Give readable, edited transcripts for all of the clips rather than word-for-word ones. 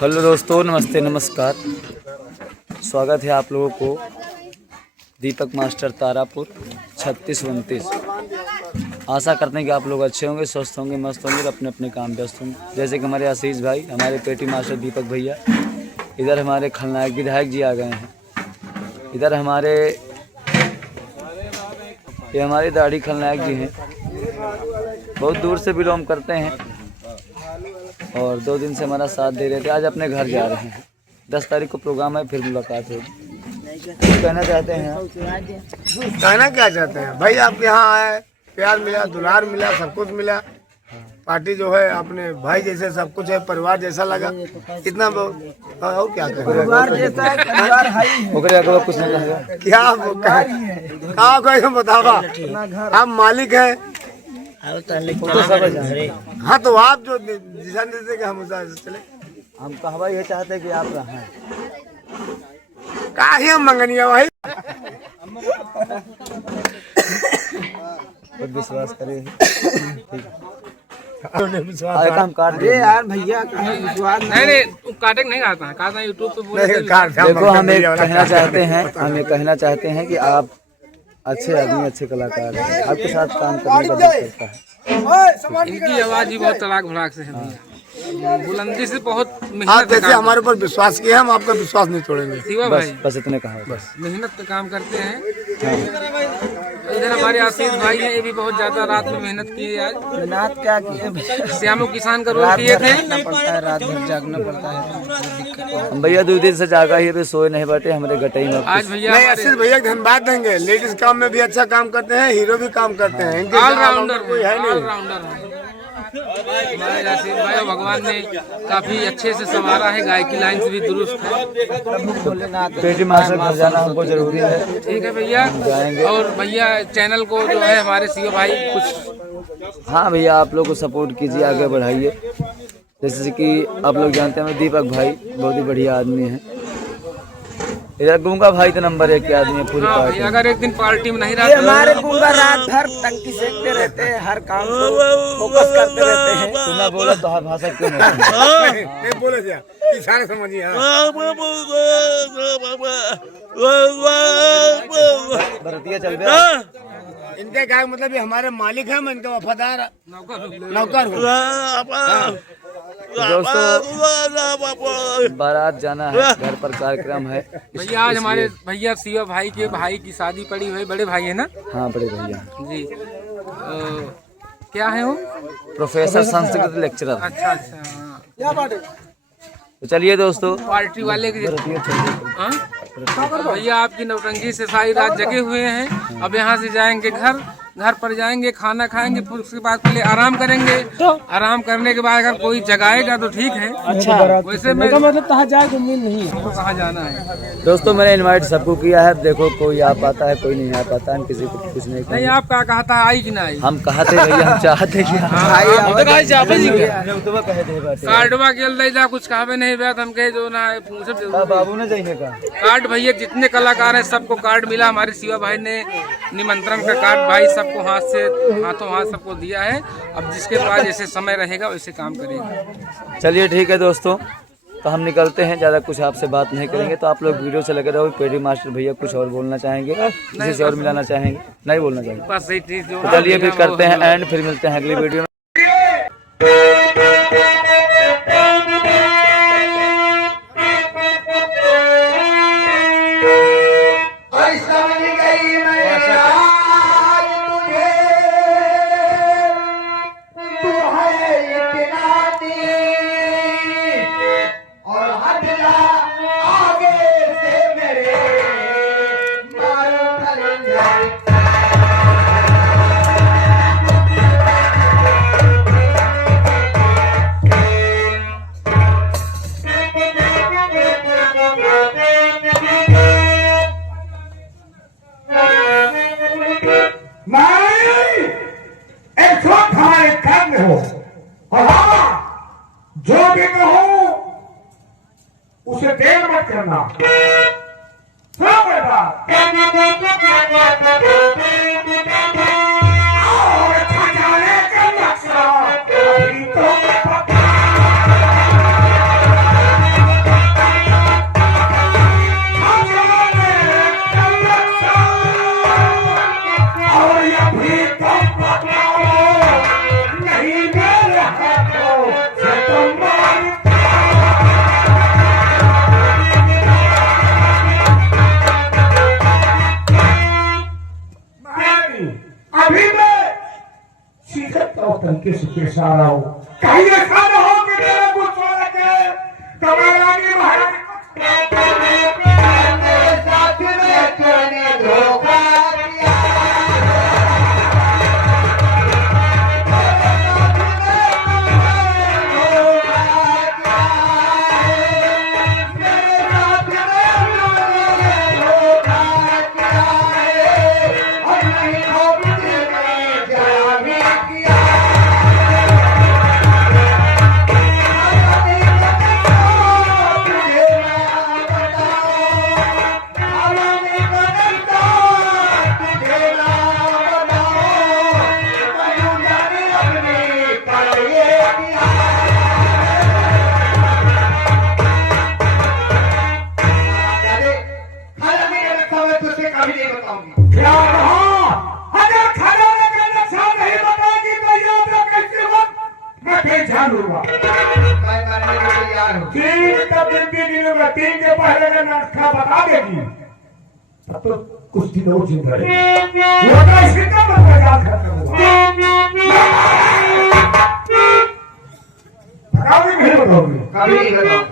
Hello दोस्तों, नमस्ते नमस्कार। स्वागत है आप लोगों को दीपक मास्टर तारापुर 3629। आशा करते हैं कि आप लोग अच्छे होंगे, स्वस्थ होंगे, मस्त होंगे और अपने अपने काम व्यस्त होंगे। जैसे कि हमारे आशीष भाई, हमारे पेटी मास्टर दीपक भैया, इधर हमारे खलनायक विधायक जी आ गए हैं। इधर ये हमारे दाढ़ी खलनायक जी हैं, बहुत दूर से बिलोंग करते हैं और 2 दिन से हमारा साथ दे रहे थे। आज अपने घर जा रहे हैं, 10 तारीख को प्रोग्राम है, फिर मुलाकात होगी। कहना चाहते हैं कहना क्या चाहते हैं भाई, आपके यहाँ आए, प्यार मिला, दुलार मिला, सब कुछ मिला। पार्टी जो है अपने भाई जैसे सब कुछ है, परिवार जैसा लगा, इतना और क्या करें, परिवार जैसा है, परिवार है ही। कुछ नहीं कहेगा, क्या कहा कोई बतावा। आप मालिक हैं, हाँ तो आप जो दिशा निर्देश देंगे हम उस चले। हम कहवा ये चाहते हैं कि आप रहें, काहे मंगनिया भाई। विश्वास करिए। काम काट दे यार भैया, विश्वास नहीं काटे नहीं खाता यूट्यूब पे बोले। देखो, हमें कहना चाहते हैं कि आप अच्छे आदमी, अच्छे कलाकार हैं, आपके साथ काम करने का दिल करता है। इनकी आवाज ही बहुत तड़ाक भड़ाक से है, बुलंदी से बहुत आप मेहनत जैसे हमारे ऊपर विश्वास किया, हम आपका विश्वास नहीं तोड़ेंगे। शिवा भाई बस इतने कहा, बस मेहनत का काम करते हैं। इधर हमारे आशीष भाई हैं, ये भी बहुत ज्यादा रात में मेहनत की है। आज मेहनत क्या किए, श्यामो किसान का रोल किए थे। रात भर जागना पड़ता है। हम भैया 2 दिन से जागा ही पे सोए नहीं बैठे, हमारे गटई में। आज भैया नहीं, आशीष भैया धन्यवाद देंगे, लेडीज काम में भी अच्छा काम करते हैं, हीरो भी काम करते हैं, इनके ऑलराउंडर कोई है नहीं। हमारे आशीष भाई भगवान ने काफी अच्छे से संवारा है, गाय की लाइन से भी दुरुस्त है। पेटी मास्टर घर जाना हमको जरूरी है। ठीक है भैया, और भैया चैनल को जो है हमारे शिवा भाई कुछ। हाँ भैया, आप लोग को सपोर्ट कीजिए, आगे बढ़ाइए। जैसे कि आप लोग जानते हैं दीपक भाई बहुत ही बढ़िया आदमी है। इधर गूंगा भाई तो नंबर 1 के आदमी है पूरी पार्टी। अगर एक दिन पार्टी में नहीं ये रहता, हमारे गुंगा रात भर टंकी सेकते रहते हैं, हर काम को फोकस करते रहते हैं। सुना बोला तो हर भाषा क्यों नहीं बोले थे, इशारे समझिए। भरतिया चल रहा। इनके क्या मतलब ये हमारे मालिक हैं, मैं इनका वफादार नौकर हूँ। दोस्तों, बारात जाना है, घर पर कार्यक्रम है। भैया आज हमारे भैया शिवा भाई के भाई की शादी पड़ी हुई, बड़े भाई है ना। हाँ, बड़े भैया जी। क्या है वो? Professor Sanskrit lecturer. अच्छा हाँ। तो चलिए दोस्तों, पार्टी वाले की हाँ? भैया आपकी नौटंकी से सारी रात जगे हुए हैं। अब यहाँ से जाएंगे घर पर जाएंगे, खाना खाएंगे, फिर उसके बाद पहले आराम करेंगे। आराम करने के बाद अगर कोई जगाएगा तो ठीक है। अच्छा, वैसे मैं मतलब कहाँ जाए उम्मीद नहीं है, कहाँ जाना है। दोस्तों मैंने इनवाइट सबको किया है। देखो, कोई आ पाता है, कोई नहीं आ पाता है, किसी को कुछ नहीं। आप क्या कहा था, आई कि ना आई? हम कहते भैया, हम चाहते कार्डवा के कुछ कहा नहीं बात, हम कहे जो ना बाबू ने जाइए का कार्ड। भैया जितने कलाकार हैं सबको कार्ड मिला, हमारे शिवा भाई ने निमंत्रण का कार्ड भाई सबको हाथों हाथ सबको दिया है। अब जिसके पास जैसे समय रहेगा वैसे काम करेगा। चलिए ठीक है दोस्तों, तो हम निकलते हैं, ज़्यादा कुछ आपसे बात नहीं करेंगे। तो आप लोग वीडियो से लगे रहो। पेटी मास्टर भैया कुछ और बोलना चाहेंगे, किसी से और मिलाना चाहेंगे? नहीं बोलना चाहेंगे, बस सही चीज। तो चलिए फिर करते हैं एंड, फिर मिलते हैं अगली वीडियो में। जो भी कहूं उसे देर मत करना। सुनो बेटा, किस पेशा रहा हो, कहीं ऐसा न हो कि मेरे गुस्सा लगे कमरानी महाराज साथ में तेने धोखा दिया। तीन के पहले का नाटक बता देगी तो कुछ दिन और जिंदा रहेगी। वो तो इसके क्या मतलब याद खत्म हुआ बताओगे नहीं बताओगे कभी नहीं बताओ।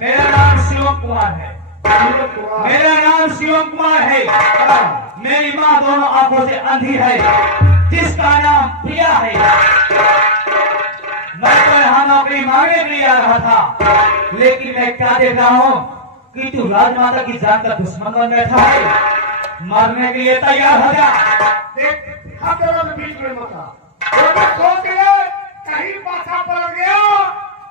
मेरा नाम शिवम कुमार है। मेरा नाम शिवम कुमार है। मेरी माँ दोनों आंखों से अंधी है, जिसका नाम प्रिया है। मैं तो यहाँ नौकरी मांगने के लिए आ रहा था, लेकिन मैं क्या देख रहा हूँ कि तू राजमाता की जान का दुश्मन बन बैठा है। मरने के लिए तैयार हो जा। देख हम दोनों के बीच में मत आ। सोच ले कहीं पाछा पड़ गया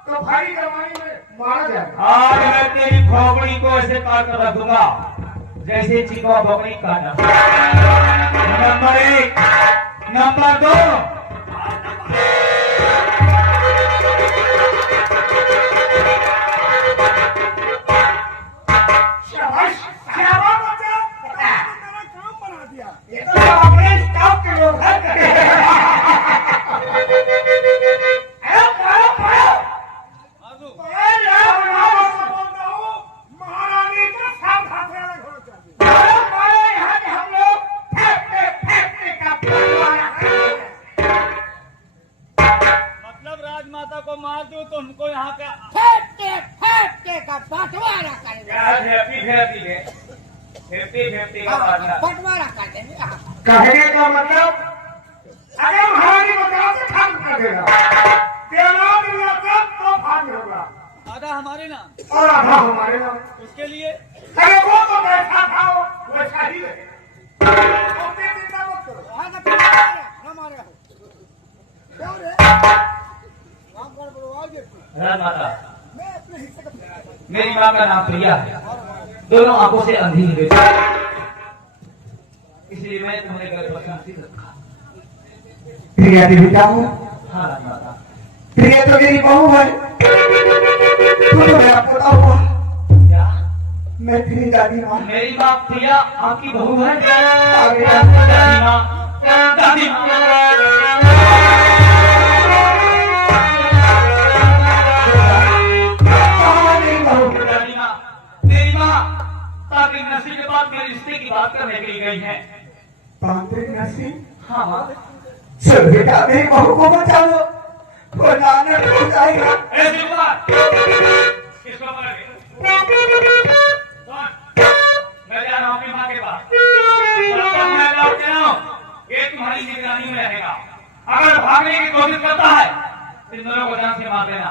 तो भाई जवानी में मारा जाएगा। आज मैं तेरी खोपड़ी को ऐसे काट कर रख दूंगा जैसे चिकवा बकरी काटा। Number 1, number 2। शाबाश शाबाश बच्चा, तेरा काम बना दिया। ये तो अपने स्टाफ के लोग हैं। राजमाता को मार दूं तो हमको यहाँ का फेंकते का बंटवारा करेंगे। फेंकती का बात बंटवारा कर देंगे। कहने का मतलब अगर हमारी बता से खत्म कर देगा, देना दिया तो भाग होगा। आधा हमारे नाम और आधा हमारे नाम। उसके लिए अरे वो तो वैसा था वैसा ही रहे। अपनी चिंता मत करो। हमारे हो राजमाता, मेरी माँ का नाम प्रिया है, दोनों आंखों से अंधी है, इसलिए मैं तुम्हें घर पर शांति रखा। प्रिया की बेटा हूँ। हाँ राजमाता। प्रिया तो मेरी बहू है। तू तो मेरा पोता हुआ। क्या? मैं तेरी दादी माँ। मेरी माँ प्रिया आपकी बहू है? दादी माँ, दादी माँ। तांत्रिक नरसी के बाद मेरे रिश्ते की बात करने के लिए गई है। तांत्रिक नरसी, हाँ चल बेटा मेरी बहू को बचा लो, वो नानक हो जाएगा। ऐसी बात किसको पकड़े? मैं जा रहा हूँ अपनी माँ के पास। जब तक मैं लौट के आऊं, ये तुम्हारी निगरानी में रहेगा। अगर भागने की कोशिश करता है तो दोनों को जान से मार देना।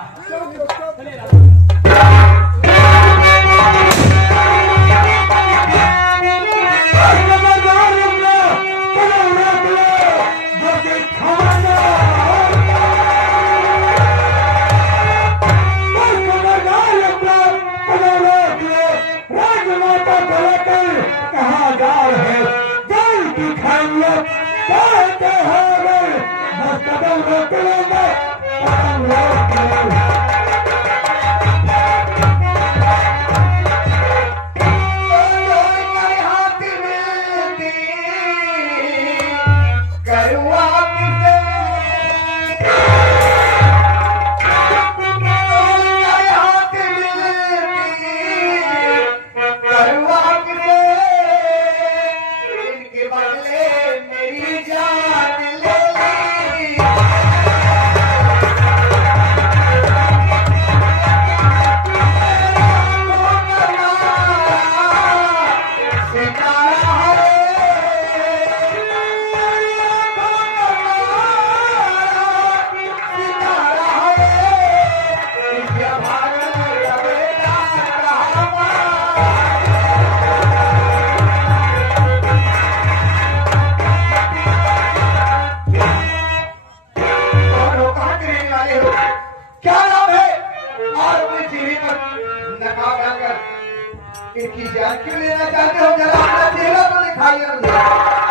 इनकी जान क्यों लेना चाहते हो? जरा अपना चेहरा तो दिखाइए।